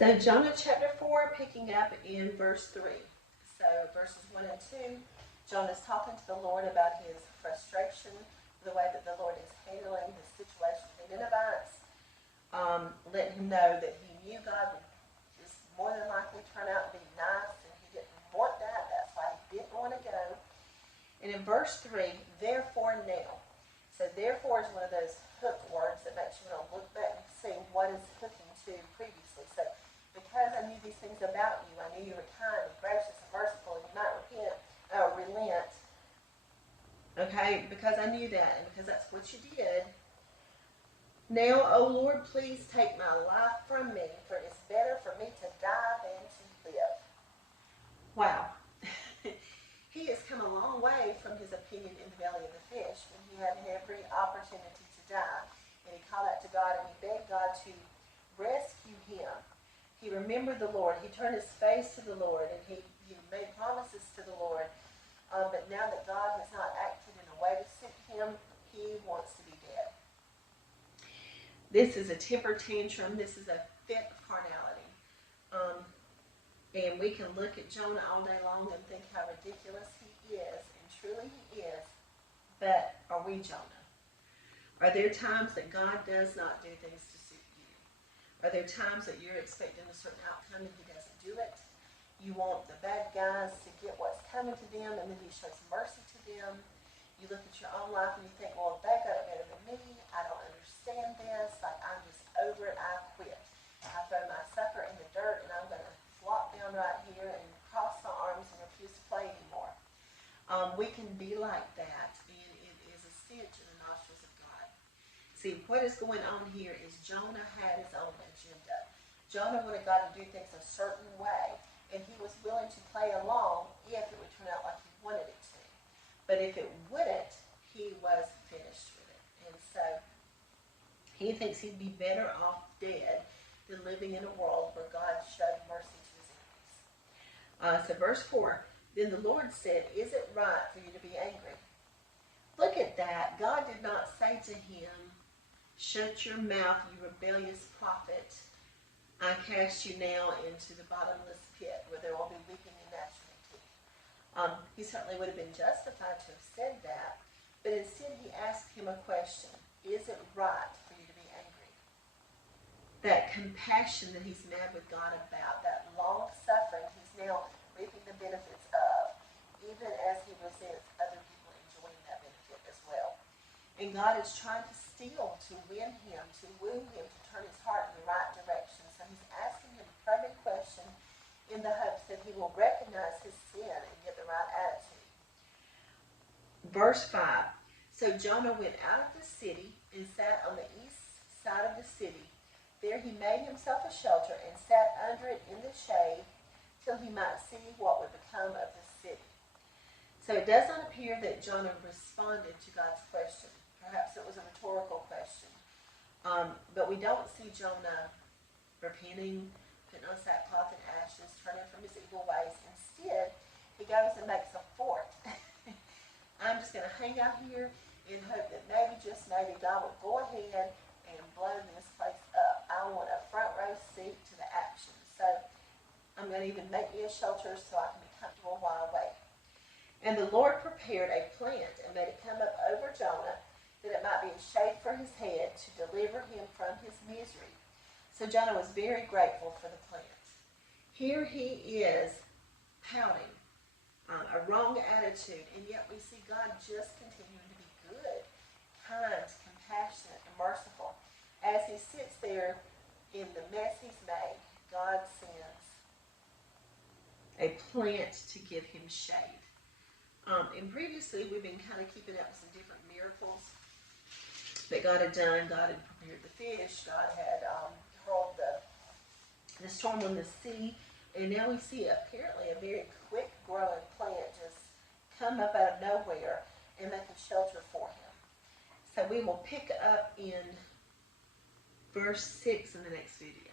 So Jonah chapter 4, picking up in verse 3. So verses 1 and 2, Jonah's talking to the Lord about his frustration, the way that the Lord is handling his situation with the Ninevites, letting him know that he knew God would just more than likely turn out to be nice, and he didn't want that. That's why he didn't want to go. And in verse 3, therefore now. So therefore is one of those hook words that makes you want to look back and see what is hooking to previously. So because I knew these things about you, I knew you were kind and gracious and merciful, and you might relent. Okay, because I knew that, and because that's what you did. Now, O Lord, please take my life from me, for it is better for me to die than to live. Wow. He has come a long way from his opinion in the belly of the fish when he had every opportunity to die. And he called out to God and he begged God to rescue him. He remembered the Lord. He turned his face to the Lord, and he made promises to the Lord. But now that God has not acted in a way to suit him, he wants to be dead. This is a temper tantrum. This is a fit of carnality. And we can look at Jonah all day long and think how ridiculous he is, and truly he is. But are we Jonah? Are there times that God does not do things to suit you? Are there times that you're expecting a certain outcome and he doesn't do it? You want the bad guys to get what's coming to them, and then he shows mercy to them. You look at your own life and you think, well, they've got it better than me. I don't understand this. Like, I'm just over it. I quit. I throw my sucker in the dirt, and I'm going to flop down right here and cross my arms and refuse to play anymore. We can be like that, and it is a stench in the nostrils of God. See, what is going on here is Jonah had his own agenda. Jonah wanted God to do things a certain way, and he was willing to play along if it would turn out like he wanted it to. But if it wouldn't, he was finished with it. And so he thinks he'd be better off dead than living in a world where God showed mercy to his enemies. So verse 4, then the Lord said, is it right for you to be angry? Look at that. God did not say to him, shut your mouth, you rebellious prophet. I cast you now into the bottomless pit where there will be weeping and gnashing of teeth. He certainly would have been justified to have said that, but instead he asked him a question. Is it right for you to be angry? That compassion that he's mad with God about, that long suffering he's now reaping the benefits of, even as he resents other people enjoying that benefit as well. And God is trying to steal, to win him, to woo him, to turn his heart in the right direction. So he's asking him a probing question in the hopes that he will recognize his sin and get the right attitude. Verse 5, so Jonah went out of the city and sat on the east side of the city. There he made himself a shelter and sat under it in the shade till he might see what would become of the city. So it does not appear that Jonah responded to God's question. Perhaps it was a rhetorical question. But we don't see Jonah repenting, putting on sackcloth and ashes, turning from his evil ways. Instead, he goes and makes a fort. I'm just going to hang out here and hope that maybe, just maybe, God will go ahead and blow this place up. I want a front row seat to the action. So I'm going to even make me a shelter so I can be comfortable while I wait. And the Lord prepared a plant and made it come up over Jonah, that it might be a shade for his head, to deliver him from his misery. So Jonah was very grateful for the plant. Here he is pouting, a wrong attitude, and yet we see God just continuing to be good, kind, compassionate, and merciful. As he sits there in the mess he's made, God sends a plant to give him shade. And previously, we've been kind of keeping up with some different miracles that God had done. God had prepared the fish. God had hurled the storm on the sea. And now we see apparently a very quick growing plant just come up out of nowhere and make a shelter for him. So we will pick up in verse 6 in the next video.